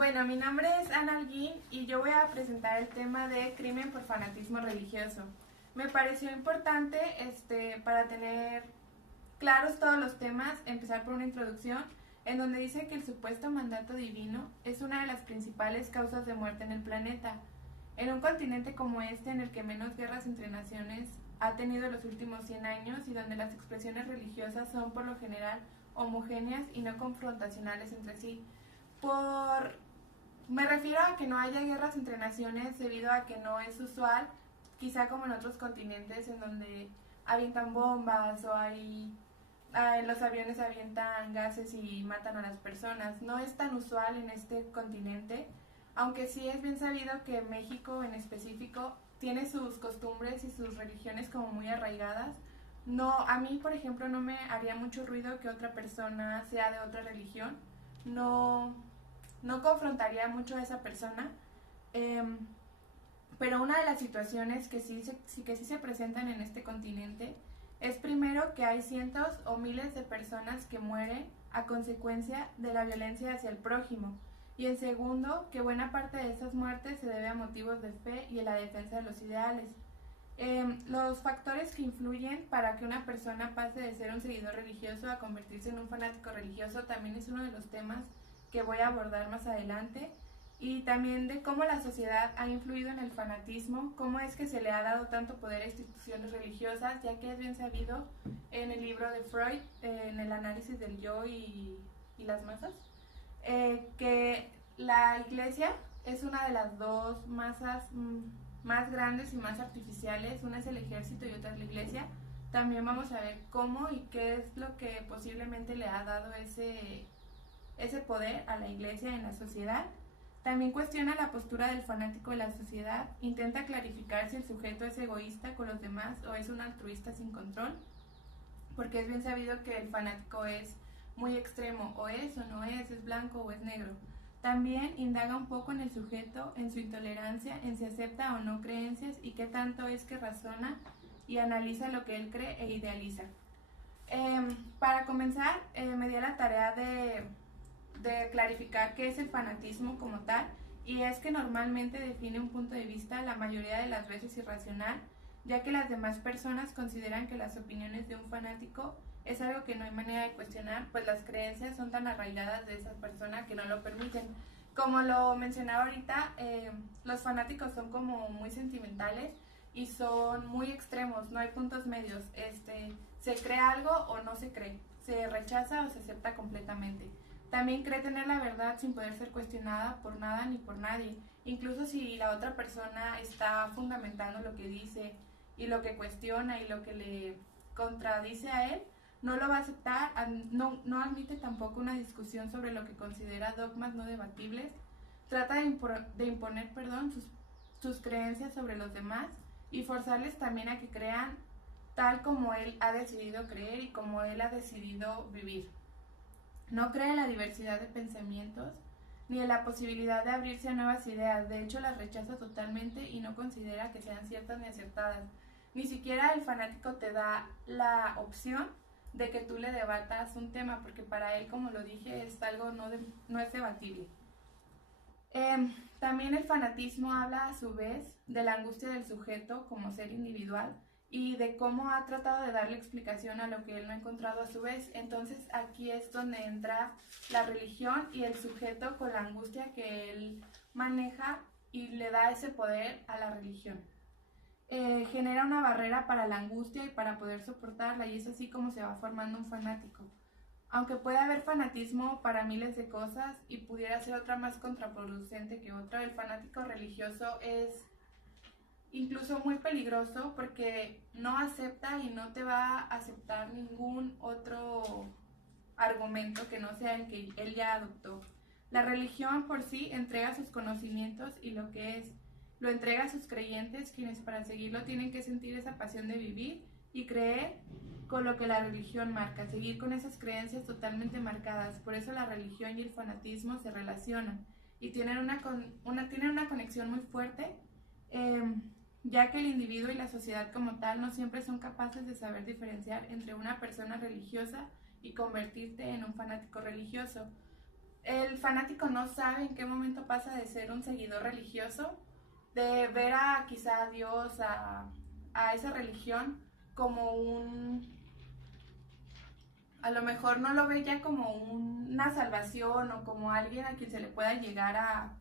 Bueno, mi nombre es Ana Alguín y yo voy a presentar el tema de crimen por fanatismo religioso. Me pareció importante, para tener claros todos los temas, empezar por una introducción en donde dice que el supuesto mandato divino es una de las principales causas de muerte en el planeta. En un continente como este, en el que menos guerras entre naciones ha tenido los últimos 100 años y donde las expresiones religiosas son por lo general homogéneas y no confrontacionales entre sí. Me refiero a que no haya guerras entre naciones debido a que no es usual, quizá como en otros continentes en donde avientan bombas o los aviones avientan gases y matan a las personas. No es tan usual en este continente, aunque sí es bien sabido que México en específico tiene sus costumbres y sus religiones como muy arraigadas. No, a mí, por ejemplo, no me haría mucho ruido que otra persona sea de otra religión. No, no confrontaría mucho a esa persona. Pero una de las situaciones que sí se presentan en este continente es primero que hay cientos o miles de personas que mueren a consecuencia de la violencia hacia el prójimo, y en segundo que buena parte de esas muertes se debe a motivos de fe y a la defensa de los ideales. Los factores que influyen para que una persona pase de ser un seguidor religioso a convertirse en un fanático religioso también es uno de los temas que voy a abordar más adelante, y también de cómo la sociedad ha influido en el fanatismo, cómo es que se le ha dado tanto poder a instituciones religiosas, ya que es bien sabido en el libro de Freud, en el análisis del yo y las masas, que la iglesia es una de las dos masas más grandes y más artificiales. Una es el ejército y otra es la iglesia. También vamos a ver cómo y qué es lo que posiblemente le ha dado ese poder a la iglesia en la sociedad. También cuestiona la postura del fanático de la sociedad, intenta clarificar si el sujeto es egoísta con los demás o es un altruista sin control, porque es bien sabido que el fanático es muy extremo, o no es blanco o es negro. También indaga un poco en el sujeto, en su intolerancia, en si acepta o no creencias y qué tanto es que razona y analiza lo que él cree e idealiza. Para comenzar, me dio la tarea de clarificar qué es el fanatismo como tal, y es que normalmente define un punto de vista la mayoría de las veces irracional, ya que las demás personas consideran que las opiniones de un fanático es algo que no hay manera de cuestionar, pues las creencias son tan arraigadas de esa persona que no lo permiten. Como lo mencionaba ahorita, los fanáticos son como muy sentimentales y son muy extremos, no hay puntos medios. Se cree algo o no se cree, se rechaza o se acepta completamente. También cree tener la verdad sin poder ser cuestionada por nada ni por nadie. Incluso si la otra persona está fundamentando lo que dice y lo que cuestiona y lo que le contradice a él, no lo va a aceptar. No admite tampoco una discusión sobre lo que considera dogmas no debatibles. Trata de imponer sus creencias sobre los demás y forzarles también a que crean tal como él ha decidido creer y como él ha decidido vivir. No cree en la diversidad de pensamientos ni en la posibilidad de abrirse a nuevas ideas. De hecho, las rechaza totalmente y no considera que sean ciertas ni acertadas. Ni siquiera el fanático te da la opción de que tú le debatas un tema, porque para él, como lo dije, es algo no es debatible. También el fanatismo habla a su vez de la angustia del sujeto como ser individual y de cómo ha tratado de darle explicación a lo que él no ha encontrado a su vez. Entonces aquí es donde entra la religión y el sujeto con la angustia que él maneja y le da ese poder a la religión. Genera una barrera para la angustia y para poder soportarla, y es así como se va formando un fanático. Aunque puede haber fanatismo para miles de cosas y pudiera ser otra más contraproducente que otra, el fanático religioso es incluso muy peligroso porque no acepta y no te va a aceptar ningún otro argumento que no sea el que él ya adoptó. La religión por sí entrega sus conocimientos y lo que es, lo entrega a sus creyentes, quienes para seguirlo tienen que sentir esa pasión de vivir y creer con lo que la religión marca, seguir con esas creencias totalmente marcadas. Por eso la religión y el fanatismo se relacionan y tienen una conexión muy fuerte, ya que el individuo y la sociedad como tal no siempre son capaces de saber diferenciar entre una persona religiosa y convertirte en un fanático religioso. El fanático no sabe en qué momento pasa de ser un seguidor religioso, de ver a quizá a Dios, a esa religión, como a lo mejor no lo ve ya como una salvación o como alguien a quien se le pueda llegar a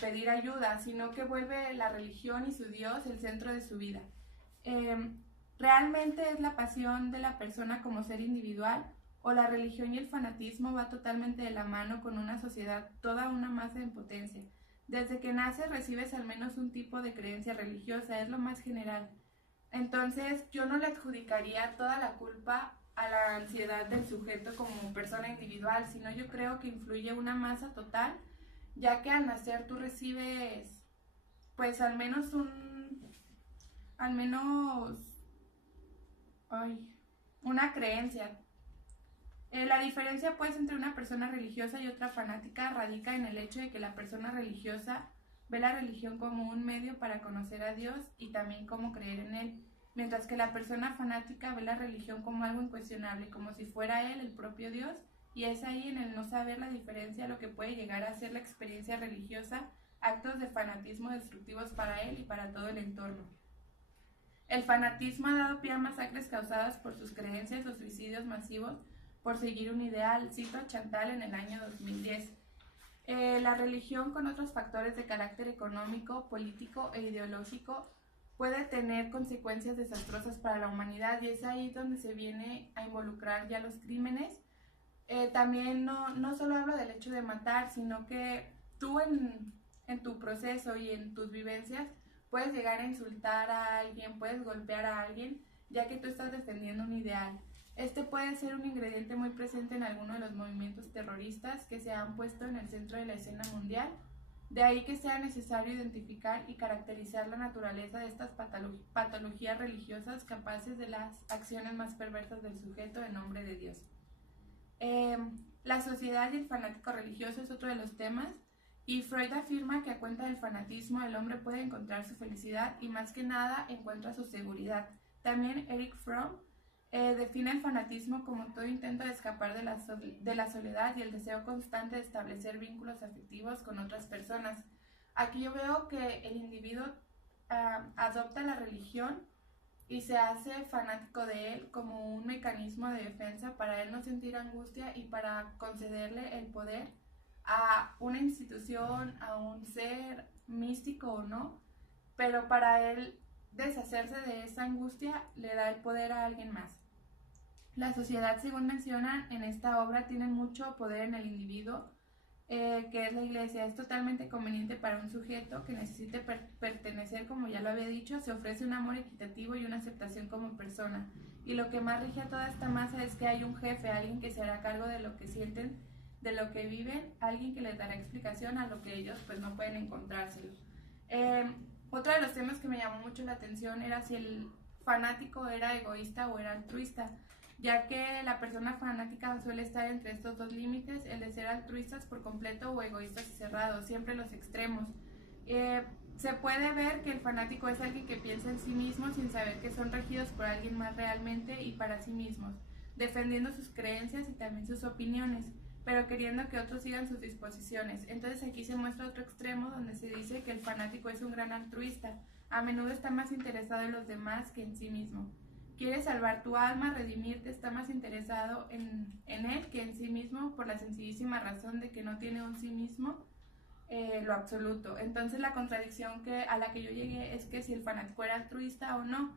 pedir ayuda, sino que vuelve la religión y su Dios el centro de su vida. Eh, ¿Realmente es la pasión de la persona como ser individual o la religión y el fanatismo va totalmente de la mano con una sociedad, toda una masa en potencia? Desde que naces recibes al menos un tipo de creencia religiosa, es lo más general. Entonces yo no le adjudicaría toda la culpa a la ansiedad del sujeto como persona individual, sino yo creo que influye una masa total, ya que al nacer tú recibes pues al menos, ay, una creencia. La diferencia pues entre una persona religiosa y otra fanática radica en el hecho de que la persona religiosa ve la religión como un medio para conocer a Dios y también como creer en Él, mientras que la persona fanática ve la religión como algo incuestionable, como si fuera Él el propio Dios, y es ahí en el no saber la diferencia lo que puede llegar a ser la experiencia religiosa, actos de fanatismo destructivos para Él y para todo el entorno. El fanatismo ha dado pie a masacres causadas por sus creencias o suicidios masivos por seguir un ideal, cito a Chantal en el año 2010. La religión con otros factores de carácter económico, político e ideológico puede tener consecuencias desastrosas para la humanidad y es ahí donde se viene a involucrar ya los crímenes. También no solo hablo del hecho de matar, sino que tú en tu proceso y en tus vivencias puedes llegar a insultar a alguien, puedes golpear a alguien, ya que tú estás defendiendo un ideal. Este puede ser un ingrediente muy presente en algunos de los movimientos terroristas que se han puesto en el centro de la escena mundial. De ahí que sea necesario identificar y caracterizar la naturaleza de estas patologías religiosas capaces de las acciones más perversas del sujeto en nombre de Dios. Eh, la sociedad y el fanático religioso es otro de los temas, y Freud afirma que a cuenta del fanatismo el hombre puede encontrar su felicidad y más que nada encuentra su seguridad. También Erich Fromm define el fanatismo como todo intento de escapar de la soledad y el deseo constante de establecer vínculos afectivos con otras personas. Aquí yo veo que el individuo adopta la religión y se hace fanático de él como un mecanismo de defensa para él no sentir angustia y para concederle el poder a una institución, a un ser místico o no, pero para él deshacerse de esa angustia le da el poder a alguien más. La sociedad, según mencionan en esta obra, tiene mucho poder en el individuo, que es la iglesia. Es totalmente conveniente para un sujeto que necesite pertenecer, como ya lo había dicho, se ofrece un amor equitativo y una aceptación como persona. Y lo que más rige a toda esta masa es que hay un jefe, alguien que se hará cargo de lo que sienten, de lo que viven, alguien que les dará explicación a lo que ellos pues no pueden encontrárselo. Otro de los temas que me llamó mucho la atención era si el fanático era egoísta o era altruista, ya que la persona fanática suele estar entre estos dos límites, el de ser altruistas por completo o egoístas y cerrados, siempre los extremos. Se puede ver que el fanático es alguien que piensa en sí mismo sin saber que son regidos por alguien más realmente y para sí mismos, defendiendo sus creencias y también sus opiniones, pero queriendo que otros sigan sus disposiciones. Entonces aquí se muestra otro extremo donde se dice que el fanático es un gran altruista, a menudo está más interesado en los demás que en sí mismo. Quiere salvar tu alma, redimirte, está más interesado en él que en sí mismo por la sencillísima razón de que no tiene un sí mismo lo absoluto. Entonces la contradicción a la que yo llegué es que si el fanático era altruista o no.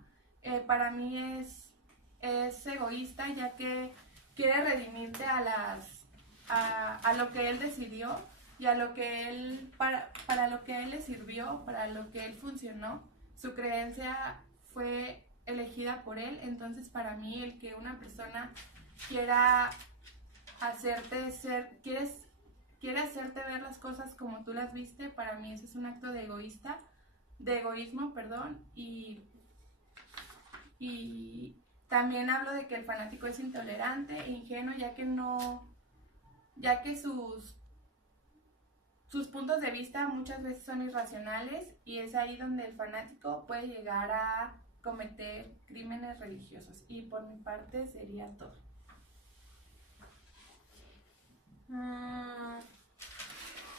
Para mí es egoísta, ya que quiere redimirte a lo que él decidió y a lo que él, para lo que él le sirvió, para lo que él funcionó. Su creencia fue elegida por él. Entonces para mí el que una persona quiera hacerte ser, quiere hacerte ver las cosas como tú las viste, para mí eso es un acto de egoísmo, perdón, y también hablo de que el fanático es intolerante e ingenuo, ya que sus puntos de vista muchas veces son irracionales, y es ahí donde el fanático puede llegar a cometer crímenes religiosos. Y por mi parte sería todo. Mm,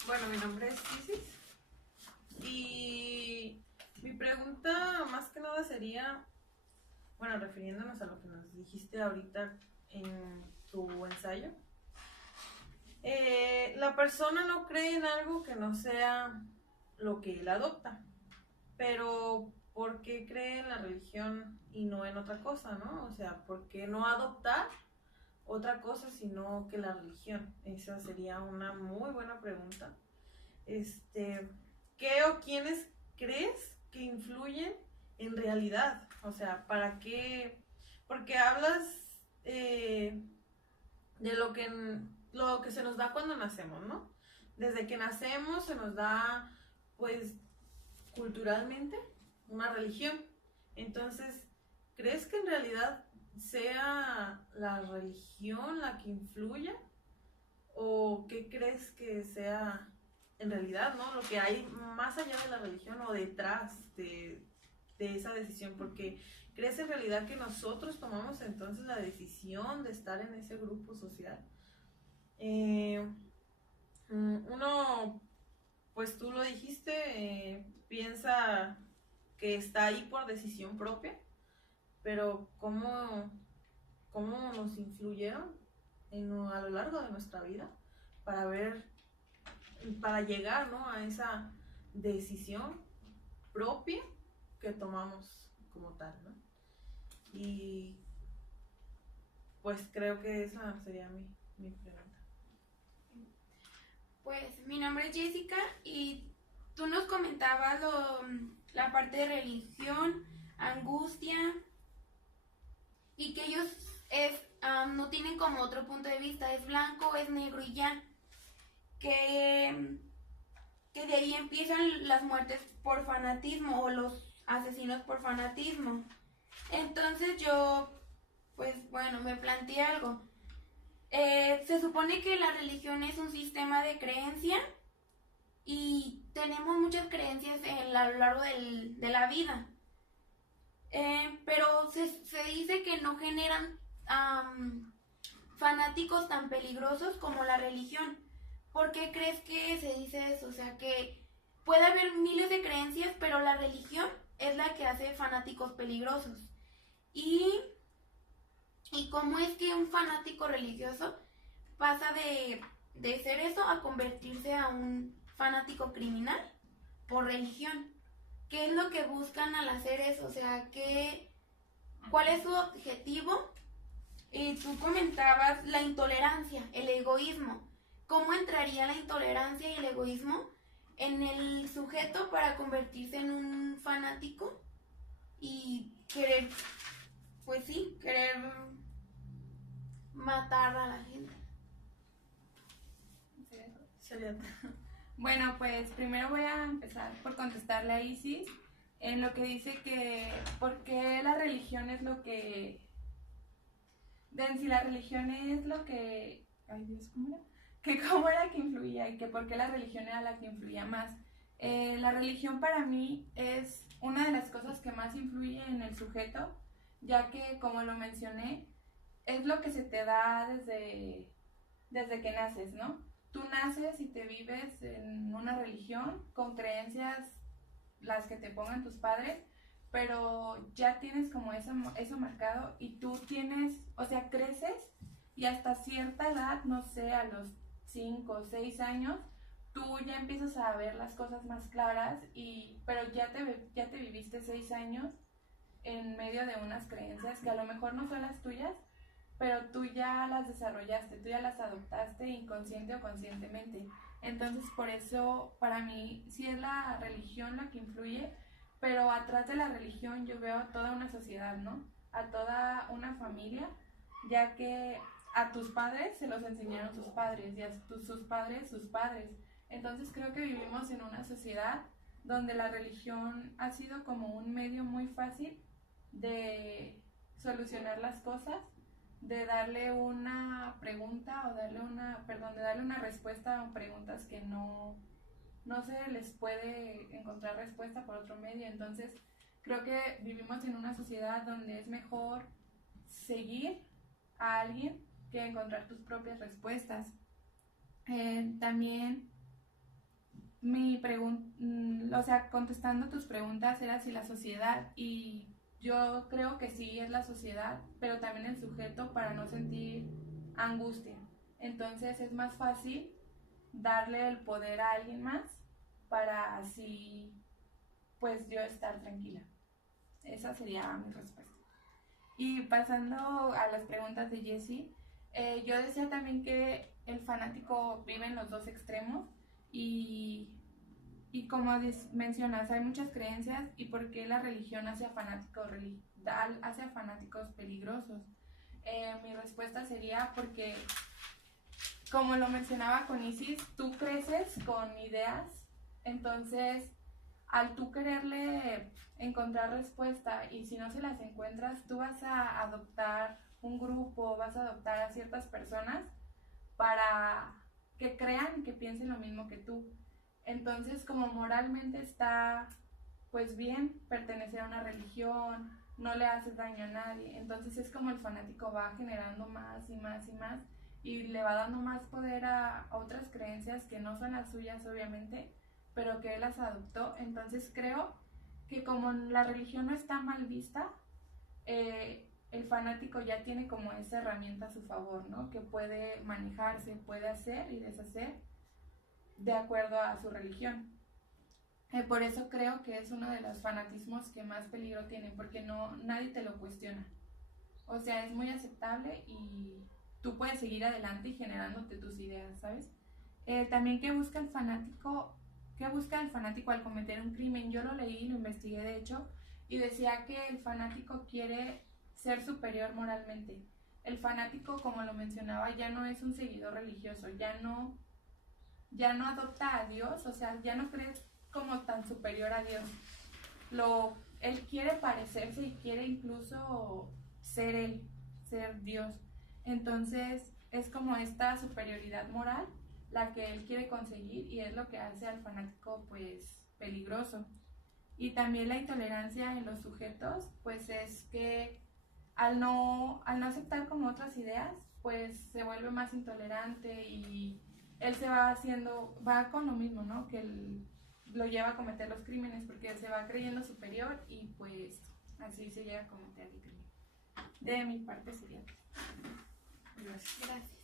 bueno, mi nombre es Isis y mi pregunta más que nada sería, bueno, refiriéndonos a lo que nos dijiste ahorita en tu ensayo, la persona no cree en algo que no sea lo que él adopta, pero ¿por qué cree en la religión y no en otra cosa, no? O sea, ¿por qué no adoptar otra cosa sino que la religión? Esa sería una muy buena pregunta. Este, ¿qué o quiénes crees que influyen en realidad? O sea, ¿para qué? Porque hablas de lo que se nos da cuando nacemos, ¿no? Desde que nacemos se nos da, pues, culturalmente una religión. Entonces, ¿crees que en realidad sea la religión la que influya? ¿O qué crees que sea en realidad, ¿no? Lo que hay más allá de la religión o detrás de esa decisión, porque ¿crees en realidad que nosotros tomamos entonces la decisión de estar en ese grupo social? Eh, Uno, pues tú lo dijiste, piensa que está ahí por decisión propia, pero ¿cómo nos influyeron a lo largo de nuestra vida para ver, para llegar, ¿no?, a esa decisión propia que tomamos como tal, ¿no? Y pues creo que esa sería mi pregunta. Pues mi nombre es Jessica y tú nos comentabas la parte de religión, angustia y que ellos no tienen como otro punto de vista, es blanco, es negro y ya, que, que de ahí empiezan las muertes por fanatismo o los asesinos por fanatismo. Entonces yo, pues bueno, me planteé algo. Se supone que la religión es un sistema de creencia y tenemos muchas creencias a lo largo de la vida. Pero se dice que no generan fanáticos tan peligrosos como la religión. ¿Por qué crees que se dice eso? O sea, que puede haber miles de creencias, pero la religión es la que hace fanáticos peligrosos. Y, y cómo es que un fanático religioso pasa de ser eso a convertirse a un fanático criminal por religión. ¿Qué es lo que buscan al hacer eso? O sea, ¿cuál es su objetivo? Y tú comentabas la intolerancia, el egoísmo. ¿Cómo entraría la intolerancia y el egoísmo en el sujeto para convertirse en un fanático y querer, pues sí, querer matar a la gente? Bueno, pues primero voy a empezar por contestarle a Isis en lo que dice que por qué la religión es lo que... En si la religión es lo que... Ay Dios, ¿cómo era? Que cómo era que influía y que por qué la religión era la que influía más. La religión para mí es una de las cosas que más influye en el sujeto, ya que como lo mencioné, es lo que se te da desde que naces, ¿no? Tú naces y te vives en una religión con creencias las que te pongan tus padres, pero ya tienes como eso marcado y tú tienes, o sea, creces y hasta cierta edad, no sé, a los 5 o 6 años, tú ya empiezas a ver las cosas más claras, pero ya te viviste 6 años en medio de unas creencias que a lo mejor no son las tuyas, pero tú ya las desarrollaste, tú ya las adoptaste inconsciente o conscientemente. Entonces, por eso, para mí, sí es la religión la que influye, pero atrás de la religión yo veo a toda una sociedad, ¿no? A toda una familia, ya que a tus padres se los enseñaron sus padres y a sus padres sus padres. Entonces, creo que vivimos en una sociedad donde la religión ha sido como un medio muy fácil de solucionar las cosas, de darle una pregunta o de darle una respuesta a preguntas que no se les puede encontrar respuesta por otro medio. Entonces, creo que vivimos en una sociedad donde es mejor seguir a alguien que encontrar tus propias respuestas. También mi pregunta, o sea, contestando tus preguntas era si la sociedad, y yo creo que sí es la sociedad, pero también el sujeto para no sentir angustia. Entonces es más fácil darle el poder a alguien más para así, pues yo estar tranquila. Esa sería mi respuesta. Y pasando a las preguntas de Jessie, yo decía también que el fanático vive en los dos extremos y como mencionas, hay muchas creencias y por qué la religión hace a fanáticos peligrosos. Mi respuesta sería porque, como lo mencionaba con Isis, tú creces con ideas, entonces al tú quererle encontrar respuesta y si no se las encuentras, tú vas a adoptar un grupo, vas a adoptar a ciertas personas para que crean y que piensen lo mismo que tú. Entonces, como moralmente está pues bien pertenecer a una religión, no le haces daño a nadie, entonces es como el fanático va generando más y más y más y le va dando más poder a otras creencias que no son las suyas obviamente, pero que él las adoptó. Entonces creo que como la religión no está mal vista, el fanático ya tiene como esa herramienta a su favor, ¿no? Que puede manejarse, puede hacer y deshacer de acuerdo a su religión. Por eso creo que es uno de los fanatismos que más peligro tienen, porque nadie te lo cuestiona. O sea, es muy aceptable y tú puedes seguir adelante y generándote tus ideas, ¿sabes? También ¿qué busca el fanático al cometer un crimen? Yo lo leí, lo investigué de hecho, y decía que el fanático quiere ser superior moralmente. El fanático, como lo mencionaba, ya no es un seguidor religioso, ya no adopta a Dios, o sea, ya no cree como tan superior a Dios. Él quiere parecerse y quiere incluso ser Dios. Entonces es como esta superioridad moral la que él quiere conseguir y es lo que hace al fanático pues peligroso. Y también la intolerancia en los sujetos pues es que al no aceptar como otras ideas pues se vuelve más intolerante y él va con lo mismo, ¿no? Que él lo lleva a cometer los crímenes porque él se va creyendo superior y pues así se llega a cometer el crimen. De mi parte sería. Gracias.